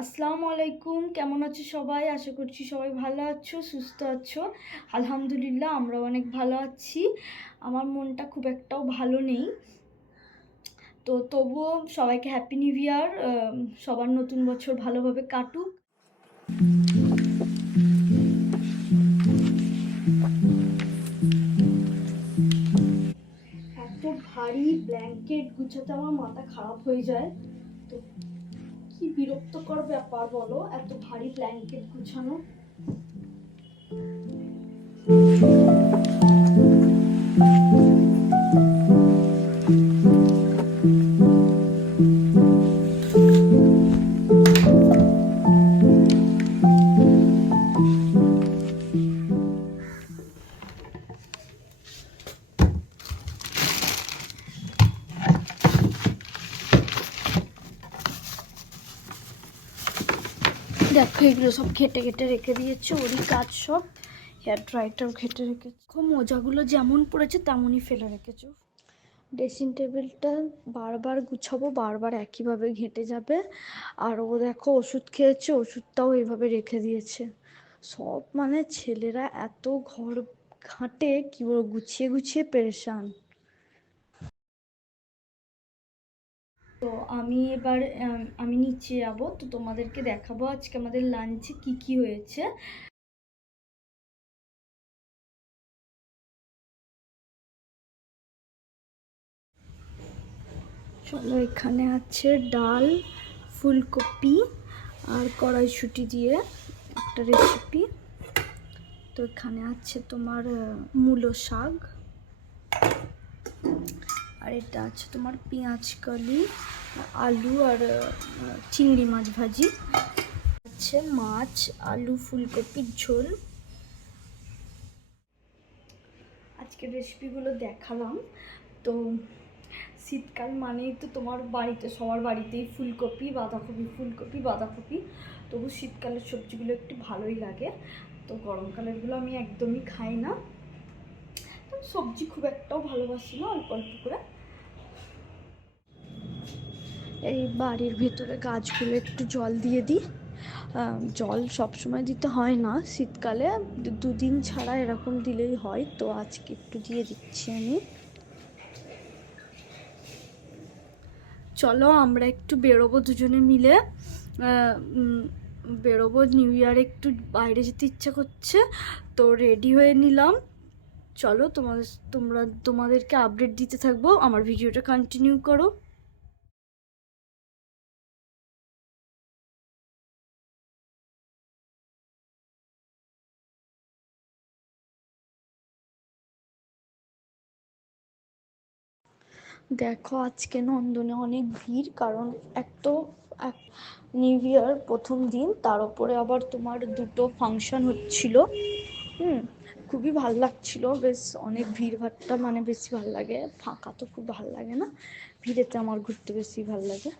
আসসালামু আলাইকুম, কেমন আছো সবাই? আশা করছি সবাই ভালো আছো, সুস্থ আছো। আলহামদুলিল্লাহ আমরা অনেক ভালো আছি। আমার মনটা খুব একটাও ভালো নেই, তো তবুও সবাইকে হ্যাপি নিউ ইয়ার। সবার নতুন বছর ভালোভাবে কাটুক। এত ভারী ব্ল্যাঙ্কেট গুছাতে আমার মাথা খারাপ হয়ে যায়। তো কি বিরক্তকর ব্যাপার বলো, এত ভারী ব্ল্যাঙ্কেট গুছানো। দেখো এগুলো সব ঘেটে ঘেটে রেখে দিয়েছে, ওরই কাজ সব। হেয়ার ড্রাইটাও ঘেটে রেখেছে, খুব মোজাগুলো যেমন পড়েছে তেমনই ফেলে রেখেছো। ড্রেসিং টেবিলটা বারবার গুছাবো, বারবার একইভাবে ঘেঁটে যাবে। আর ও দেখো ওষুধ খেয়েছে, ওষুধটাও এইভাবে রেখে দিয়েছে। সব মানে ছেলেরা এত ঘর ঘাঁটে, কি বলবো, গুছিয়ে গুছিয়ে পেরেশান। তো আমি এবার আমি নিচে যাবো, তো তোমাদেরকে দেখাবো আজকে আমাদের লাঞ্চে কি কি হয়েছে। চলো, এখানে আছে ডাল, ফুলকপি আর কড়াইশুঁটি দিয়ে একটা রেসিপি। তো এখানে আছে তোমার মূলো শাক, আর এটা আছে তোমার পেঁয়াজ কলি, আলু আর চিংড়ি মাছ ভাজি আছে, মাছ, আলু, ফুলকপির ঝোল। আজকের রেসিপিগুলো দেখালাম। তো শীতকাল মানেই তো তোমার বাড়িতে, সবার বাড়িতেই ফুলকপি বাঁধাকপি, ফুলকপি বাঁধাকপি। তবু শীতকালের সবজিগুলো একটু ভালোই লাগে। তো গরমকালেরগুলো আমি একদমই খাই না, সবজি খুব একটাও ভালোবাসি না, অল্প অল্প করে। এই বাড়ির ভেতরে গাছগুলো একটু জল দিয়ে দিই। জল সবসময় দিতে হয় না, শীতকালে দুদিন ছাড়া এরকম দিলেই হয়। তো আজকে একটু দিয়ে দিচ্ছি আমি। চলো আমরা একটু বেরোবো দুজনে মিলে, বেরোবো। নিউ ইয়ারে একটু বাইরে যেতে ইচ্ছা করছে, তো রেডি হয়ে নিলাম। চলো তোমাদেরকে আপডেট দিতে থাকবো, আমার ভিডিওটা কন্টিনিউ করো। দেখো আজকে নন্দনে অনেক ভিড়, কারণ এক নিউ ইয়ার প্রথম দিন, তার উপরে আবার তোমার দুটো ফাংশন হচ্ছিল। খুবই ভাল লাগছিল, বেশ অনেক ভিড় ভাট্টা, মানে বেশি ভাল লাগে। ফাঁকা তো খুব ভাল লাগে না, ভিড়েতে আমার ঘুরতে বেশি ভাল লাগে।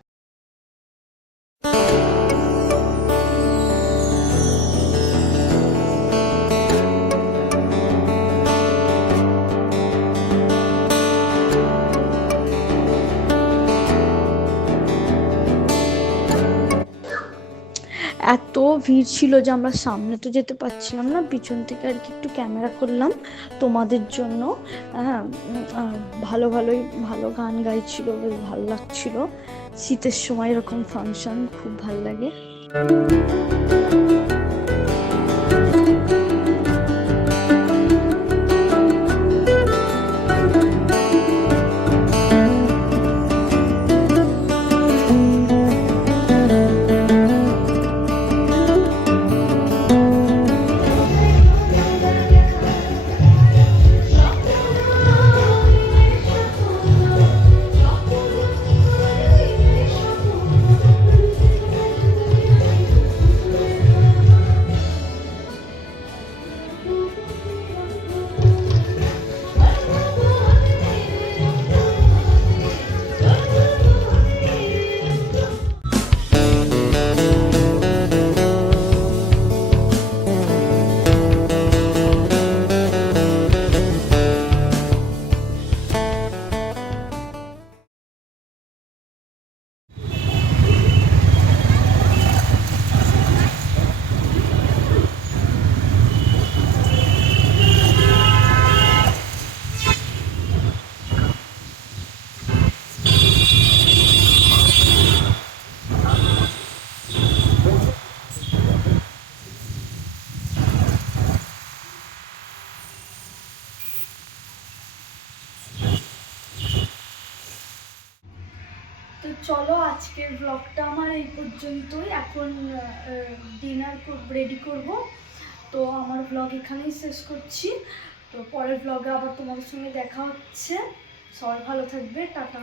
এত ভিড় ছিল যে আমরা সামনে তো যেতে পারছিলাম না, পিছন থেকে আর কি একটু ক্যামেরা করলাম তোমাদের জন্য। হ্যাঁ, ভালো গান গাইছিল, বেশ ভালো লাগছিল। শীতের সময় এরকম ফাংশন খুব ভালো লাগে। চলো আজকের ব্লগটা আমার এই পর্যন্তই। এখন ডিনার রেডি করব। তো আমার ব্লগ এখানেই শেষ করছি। তো পরের ব্লগে আবার তোমাদের সঙ্গে দেখা হচ্ছে। সবাই ভালো থাকবে, টাটা।